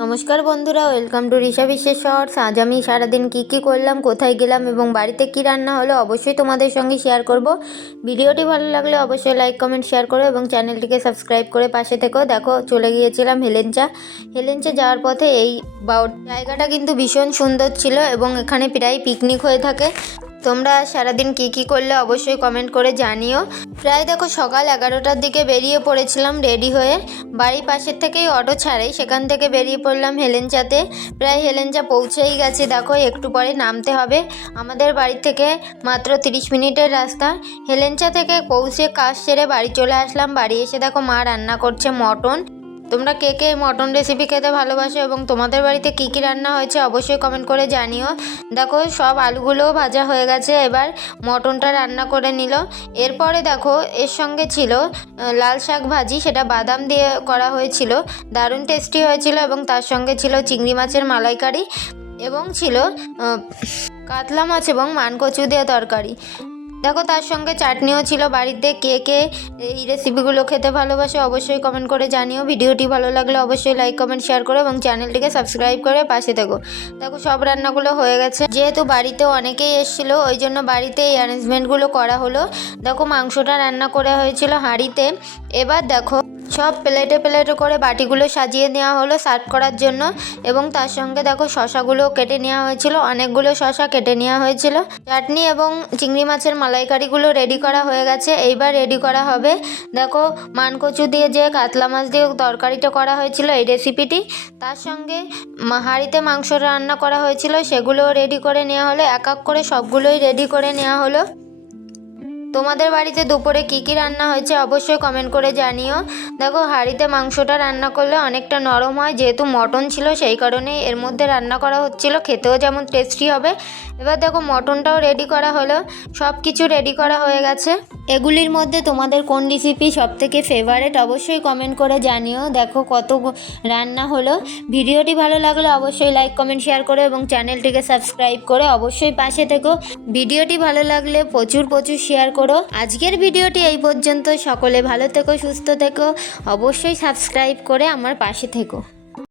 নমস্কার বন্ধুরা, welcome to Risha বিশ্বের শহর। আজ আমি সারাদিন কী কী করলাম, কোথায় গেলাম এবং বাড়িতে কী রান্না হলো অবশ্যই তোমাদের সঙ্গে শেয়ার করব। ভিডিওটি ভালো লাগলে অবশ্যই লাইক কমেন্ট শেয়ার করো এবং চ্যানেলটিকে সাবস্ক্রাইব করে পাশে থেকো। দেখো, চলে গিয়েছিলাম হেলেঞ্চা। হেলেঞ্চা যাওয়ার পথে এই জায়গাটা কিন্তু ভীষণ সুন্দর ছিল এবং এখানে প্রায় পিকনিক হয়ে থাকে। তোমরা সারাদিন কী কী করলে অবশ্যই কমেন্ট করে জানিও। প্রায় দেখো সকাল এগারোটার দিকে বেরিয়ে পড়েছিলাম রেডি হয়ে। বাড়ির পাশের থেকেই অটো ছাড়ে সেখান থেকে বেরিয়ে পড়লাম হেলেঞ্চাতে। প্রায় হেলেঞ্চা পৌঁছেই গেছে, দেখো একটু পরে নামতে হবে। আমাদের বাড়ি থেকে মাত্র তিরিশ মিনিটের রাস্তা। হেলেঞ্চা থেকে পৌঁছে কাজ সেরে বাড়ি চলে আসলাম। বাড়ি এসে দেখো মা রান্না করছে মটন। তোমরা কে কে মটন রেসিপি খেতে ভালোবাসো এবং তোমাদের বাড়িতে কী কী রান্না হয়েছে অবশ্যই কমেন্ট করে জানিও। দেখো, সব আলুগুলোও ভাজা হয়ে গেছে, এবার মটনটা রান্না করে নিল। এরপরে দেখো, এর সঙ্গে ছিল লাল শাক ভাজি, সেটা বাদাম দিয়ে করা হয়েছিল, দারুণ টেস্টি হয়েছিল এবং তার সঙ্গে ছিল চিংড়ি মাছের মালাইকারি এবং ছিল কাতলা মাছ এবং মানকচু দিয়ে তরকারি। দেখো, তার সঙ্গে চাটনিও ছিল বাড়িতে। কে কে এই রেসিপিগুলো খেতে ভালোবাসে অবশ্যই কমেন্ট করে জানিও। ভিডিওটি ভালো লাগলে অবশ্যই লাইক কমেন্ট শেয়ার করো এবং চ্যানেলটিকে সাবস্ক্রাইব করে পাশে থেকো। দেখো, সব রান্নাগুলো হয়ে গেছে। যেহেতু বাড়িতে অনেকেই এসেছিল, ওই জন্য বাড়িতে এই অ্যারেঞ্জমেন্টগুলো করা হলো। দেখো, মাংসটা রান্না করা হয়েছিল হাঁড়িতে। এবার দেখো সব প্লেটে প্লেটে করে বাটিগুলো সাজিয়ে নেওয়া হলো সার্ভ করার জন্য। এবং তার সঙ্গে দেখো শশাগুলো কেটে নেওয়া হয়েছিল। অনেকগুলো শশা কেটে নেওয়া হয়েছিল। চাটনি এবং চিংড়ি মাছের মালাইকারিগুলো রেডি করা হয়ে গেছে। এইবার রেডি করা হবে। দেখো মানকচু দিয়ে যে কাতলা মাছ দিয়ে তরকারিটা করা হয়েছিল, এই রেসিপিটি তার সঙ্গে হাঁড়িতে মাংস রান্না করা হয়েছিল। সেগুলোও রেডি করে নেওয়া হলো। এক এক করে সবগুলোই রেডি করে নেওয়া হলো। তোমাদের বাড়িতে দুপুরে কী কী রান্না হয়েছে অবশ্যই কমেন্ট করে জানিও। দেখো, হাঁড়িতে মাংসটা রান্না করলে অনেকটা নরম হয়, যেহেতু মটন ছিল সেই কারণে এর মধ্যে রান্না করা হচ্ছিল, খেতেও যেমন টেস্টি হবে। এবার দেখো, মটনটাও রেডি করা হলো সব কিছু রেডি করা হয়ে গেছে। এগুলির মধ্যে তোমাদের কোন রেসিপি সব থেকে ফেভারেট অবশ্যই কমেন্ট করে জানিও। দেখো কত রান্না হলো। ভিডিওটি ভালো লাগলে অবশ্যই লাইক কমেন্ট শেয়ার করো এবং চ্যানেলটিকে সাবস্ক্রাইব করে অবশ্যই পাশে থেকো। ভিডিওটি ভালো লাগলে প্রচুর প্রচুর শেয়ার করো। আজকের ভিডিওটি এই পর্যন্ত। সকলে ভালো থেকো, সুস্থ থেকো। অবশ্যই সাবস্ক্রাইব করে আমার পাশে থেকো।